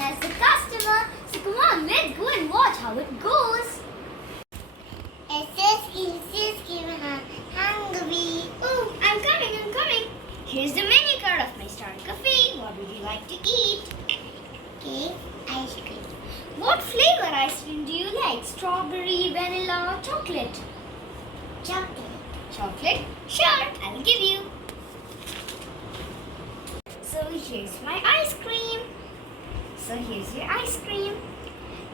as the customer. So come on, let's go and watch how it goes. I'm hungry. Oh, I'm coming. Here's the menu card of my star cafe. What would you like to eat? Cake, ice cream. What flavor ice cream do you like? Strawberry, vanilla, or chocolate? Chocolate. Chocolate? Sure, I'll give you. So here's my ice cream. So here's your ice cream.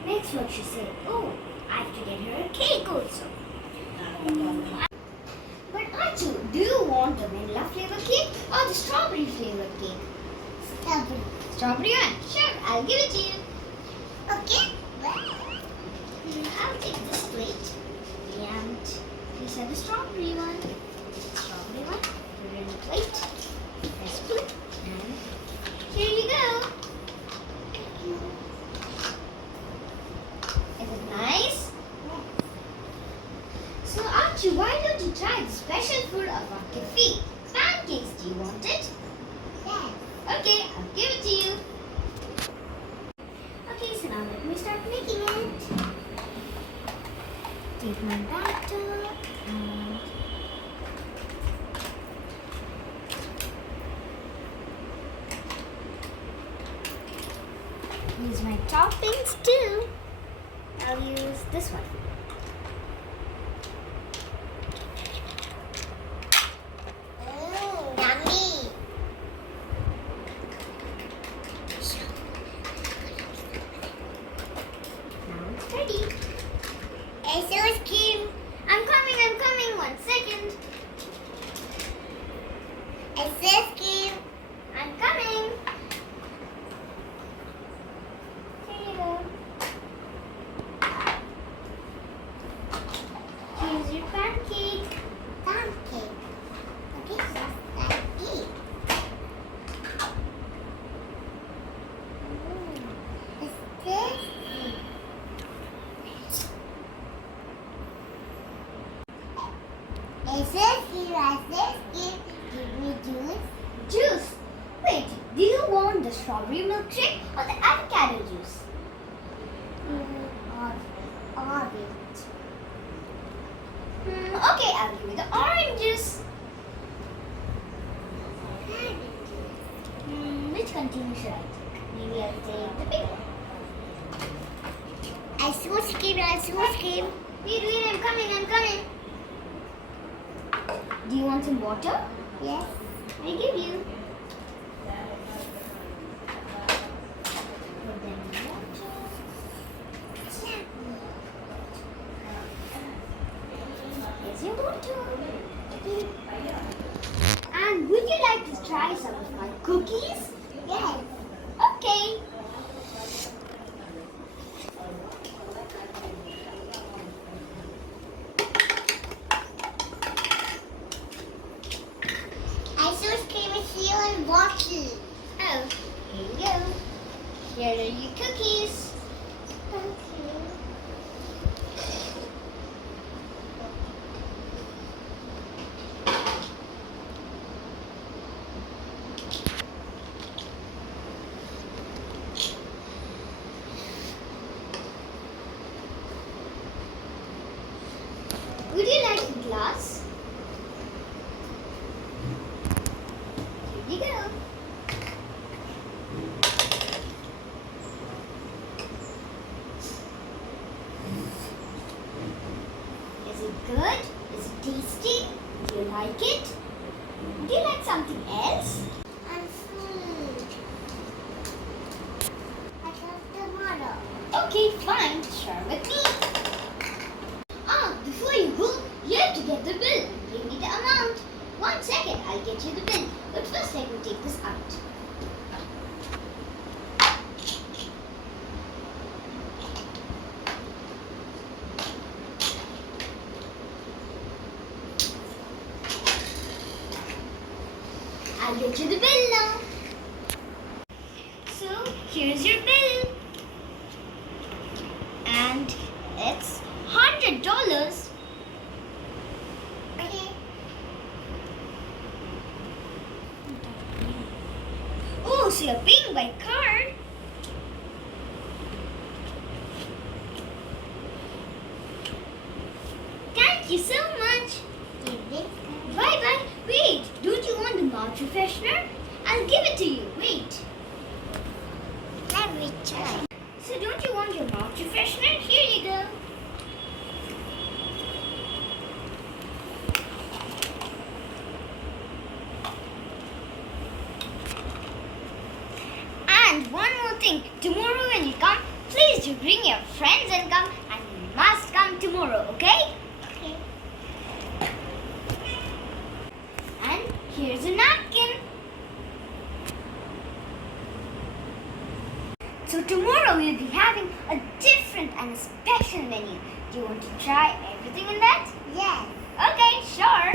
Next what she said. Oh, I have to get her a cake also. But Achu, do you want the vanilla flavor cake or the strawberry flavor cake? Strawberry. Strawberry one? Sure, I'll give it to you. Okay. I'll take this plate. And please have the strawberry one. Strawberry one. Put it in the plate. Press put. And here you go. Is it nice? So Archie, why don't you try the special food of our cafe? Pancakes, do you want it? Yes. Okay, I'll give it to you. Okay, so now let me start making it. Take my batter and use my toppings too. I'll use this one. Yummy. Now it's ready. Ice cream. I'm coming. 1 second. Ice cream. I'm coming. Here you go. Here's your pancake. Pancake. Okay, just like it. Is this? Give me juice. Juice. Wait, do you want the strawberry milkshake or the avocado juice? Orange. Okay, I'll give you the orange juice. Which container should I take? Maybe I'll take the big one. Ice cream. Wait, I'm coming. Do you want some water? Yes. I give you. Put them in water. Here's your water. And would you like to try some of my cookies? Yes. Okay. Ice cream is here in bottle. Oh, here you go. Here are your cookies. Thank you. Would you like a glass? Here you go. Is it good? Is it tasty? Do you like it? Would you like something else? I'm full. I got tomorrow. Okay, fine. Share with me. Before you go, you have to get the bill and give me the amount. 1 second, I'll get you the bill. But first, let me take this out. I'll get you the bill now. So, here's your bill. And it's $100. Okay. Oh, so you're paying by card? Thank you so much. Bye bye. Wait, don't you want the mouth refreshener? I'll give it to you. Wait. Let me try. So don't you want your mouth refreshener? Here you go. And one more thing. Tomorrow when you come, please do bring your friends and come. And you must come tomorrow, okay? Okay. And here's a napkin. So tomorrow we'll be having a different and a special menu. Do you want to try everything in that? Yes. Okay, sure.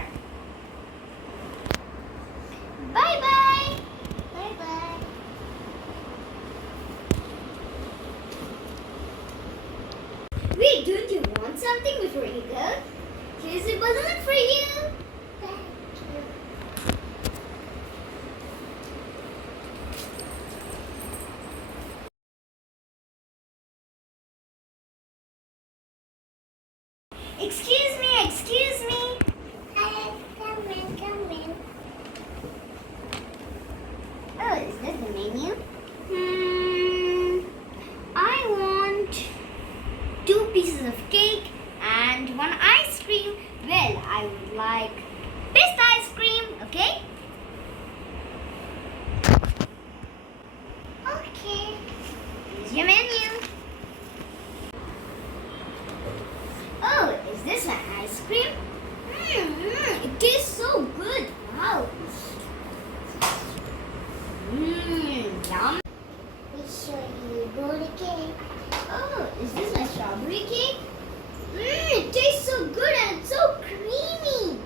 Bye bye. Bye bye. Wait, don't you want something before you go? Here's a balloon for you. Thank you. Excuse me, excuse me. Come in, come in. Oh, is this the menu? I want 2 pieces of cake and 1 ice cream. Well, I would like best ice cream, okay? Okay. Here's your menu. Oh, is this my ice cream? It tastes so good. Wow. Yum. We show you booty cake. Oh, is this my strawberry cake? It tastes so good and it's so creamy.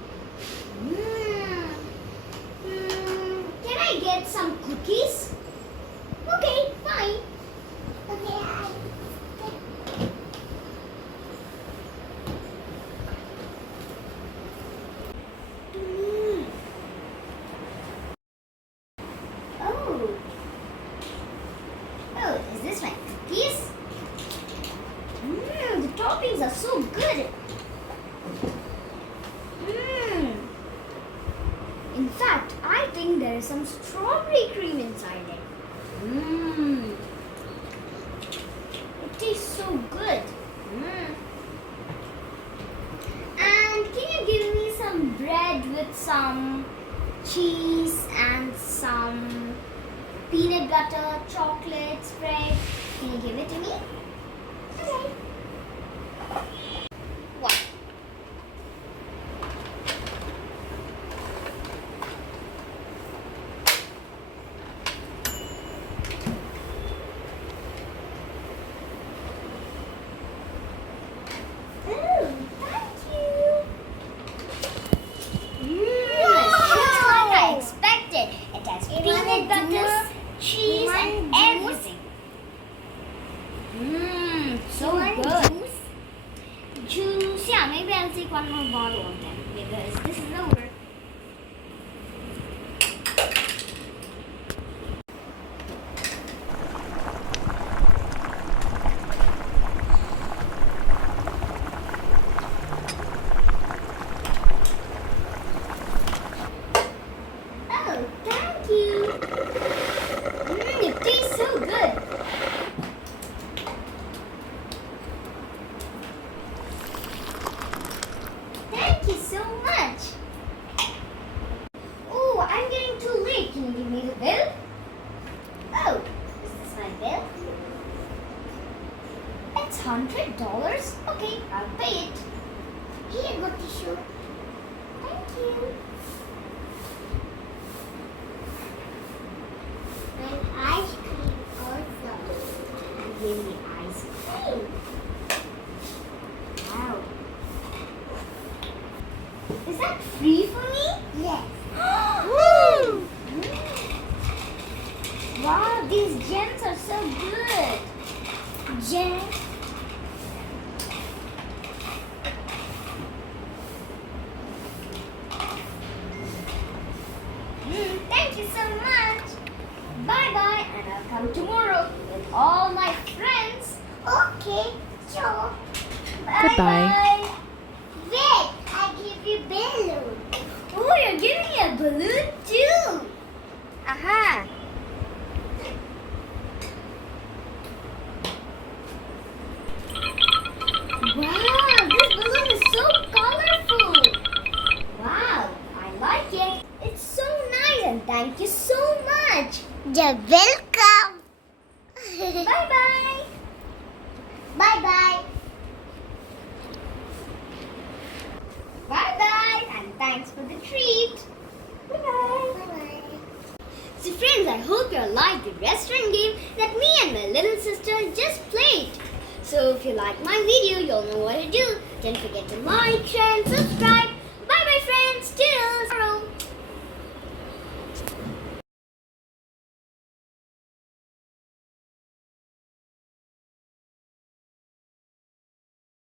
Can I get some cookies? Okay, fine. Okay, Oh. Oh, is this my cookies? The toppings are so good. In fact, I think there is some strawberry cream inside it. It tastes so good. And can you give me some bread with some cheese and some peanut butter, chocolate spread? Can you give it to me? Okay. What? Oh, thank you. It's just like I expected. It has peanut butter, cheese, and everything. So good. Juice? Yeah, maybe I'll take one more bottle of them because this is over. Oh, thank you. It tastes so good. Thank you so much. Oh, I'm getting too late. Can you give me the bill? Oh, is this my bill? It's $100. Okay, I'll pay it. here go tissue. Thank you. And ice cream also. And give me ice cream. Wow. Is that free for me? Yes. Woo! Wow, these gems are so good. Gems. Thank you so much. Bye bye, and I'll come tomorrow with all my friends. Okay, sure. Bye Goodbye. bye. Wait. you're giving me a balloon too. Aha. Wow, this balloon is so colorful. Wow, I like it. It's so nice and thank you so much. You're welcome. Bye-bye. Bye-bye. Bye-bye and thanks for the treat. Bye-bye. Bye-bye. So friends, I hope you liked the restaurant game that me and my little sister just played. So if you like my video, you'll know what to do. Don't forget to like, share and subscribe. Bye bye friends. Till